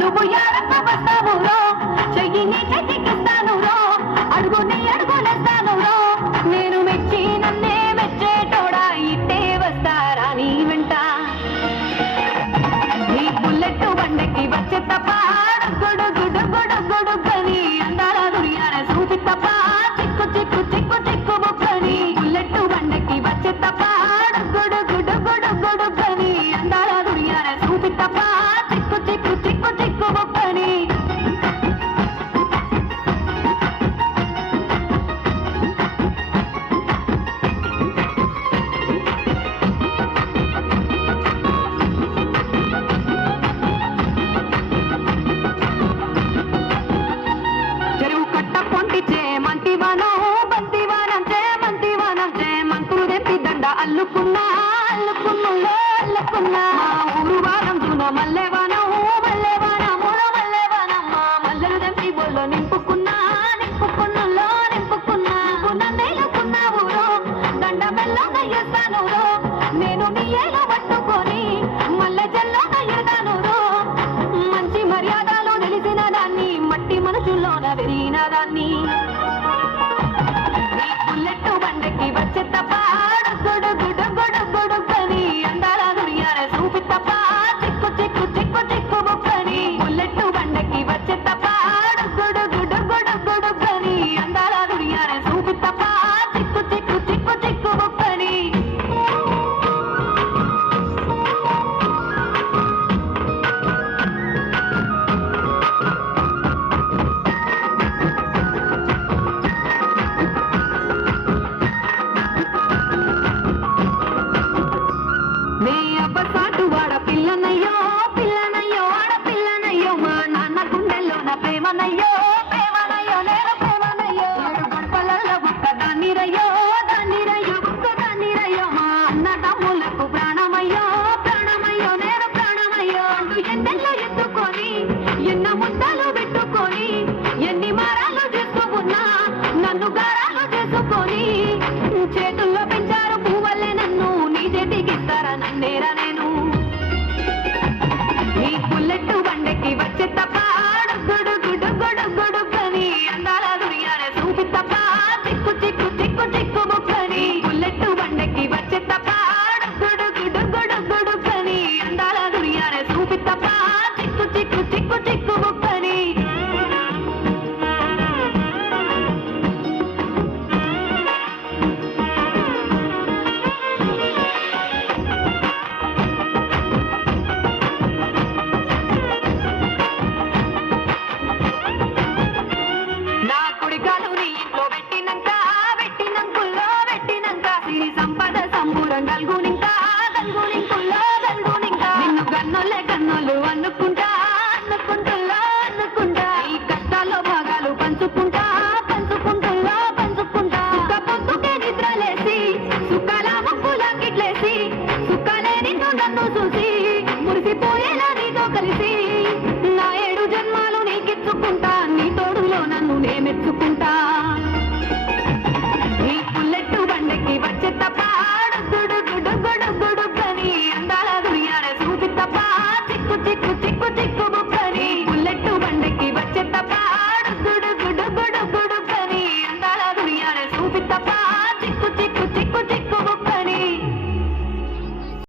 నువ్వు యారక్క వస్తావు రో, చెయ్యిని చెయ్యికిస్తాను రో, అడుగుని అడుగులేస్తాను రో, నేను మెచ్చి నన్నే మెచ్చేటోడా ఇట్టే వస్తారా నీ వెంట. నీ బుల్లెట్ బండకి వచ్చే తప్ప గుడు గుడు గుడు గుడుగని అందాల దుర్యార సూచి తప్ప చిక్కు చిక్కు చిక్కు చిక్కు బుక్కని. బుల్లెట్ బండకి వచ్చే తప్ప గుడు గుడు గుడు గుడుగని అందాల దుర్యార సూచి తప్ప చిక్కు చిక్కు చిక్కు చిక్కు బుక్కని. చెరువు కట్ట పొంటిచే మంతివానం బంతివానం చే మంతివానం చే మంతులు తెంపి దండ అల్లుకున్నా అల్లుకున్నులో అల్లుకున్నా. మా ఊరు వారం జూన మల్లెవానం మల్లెవానం మల్లెవానం మా మల్లెలు తెంపి బొల్లో నింపుకున్నా నింపుకున్నులో నింపుకున్నా. నన్నేలుకున్నావు రో, దండ మెల్లగా ఎస్తాను రో, నేను నీ ఏలు పట్టుకొని మల్లె జల్లోన ఎడతాను రో. మంచి మర్యాదలు తెలిసిన దాన్ని, మట్టి మనుషుల్లోన పెరిగిన దాన్ని. నీ బుల్లెట్ బండకి వచ్చే తప్ప గుడు గుడు గుడు గుడుగని అందాల దుర్యార సూపి తప్ప చిక్కు చిక్కు చిక్కు చిక్కు బుక్కని. బుల్లెట్ బండకి వచ్చే తప్ప గుడు గుడు గుడు గుడుగని అందాల దుర్యార సూపి తప్ప చిక్కు చిక్కు చిక్కు చిక్కు బుక్కని. నీ అబ్బ సాటు వాడ పిల్లనయ్యో పిల్లనయ్యో ఆడపిల్లనయ్యో, మా నాన్న గుండెల్లోన ప్రేమనయ్యో ప్రేమనయ్యో నేను ప్రేమనయ్యో. ఏడు గడపలలో ఒక్క దాన్నిరయ్యో దాన్నిరయ్యో ఒక్క దాన్నిరయ్యో, మా అన్న తమ్ములకు ప్రాణమయ్యో ప్రాణమయ్యో నేను ప్రాణమయ్యో. అంటూ ఎండెల్లో ఎత్తుకొని ఎన్న ముద్దలు పెట్టుకొని ఎన్ని మారాలు చేస్తూ ఉన్నా నన్ను గారాలు చేసుకొని. చేతుల్లో పెంచారు పువ్వల్లే నన్ను, నీ చేతికిస్తారా నన్నేరా నేను. నీ బుల్లెట్ బండకి వచ్చే తప్ప గుడు గుడు గుడు గుడుగని అందాల దుర్యార సూపి తప్ప చిక్కు చిక్కు చిక్కు చిక్కు బుక్కని. బుల్లెట్ బండకి వచ్చే తప్ప గుడు గుడు గుడు గుడుగని అందాల దుర్యార సూపి తప్ప చిక్కు చిక్కు చిక్కు చిక్కు బుక్కని. నా కుడికాలు నీ ఇంట్లో పెట్టినంక పెట్టినంకుల్లో పెట్టినంక సిరి సంపద సంబూరం గల్గునింకా గల్గునింకుల్లో గల్గునింకా. నిన్ను గన్నోలే గన్నోలు అనుకుంటా అనుకుంటుల్లో అనుకుంటా. ఈ కష్టాల్లో భాగాలు పంచుకుంటా పంచుకుంటుల్లో పంచుకుంటా. సుఖ పొద్దుకే నిద్రలేసి సుఖాల ముక్కుల కిట్లేసి సుఖాలే నిన్ను నన్ను చూసి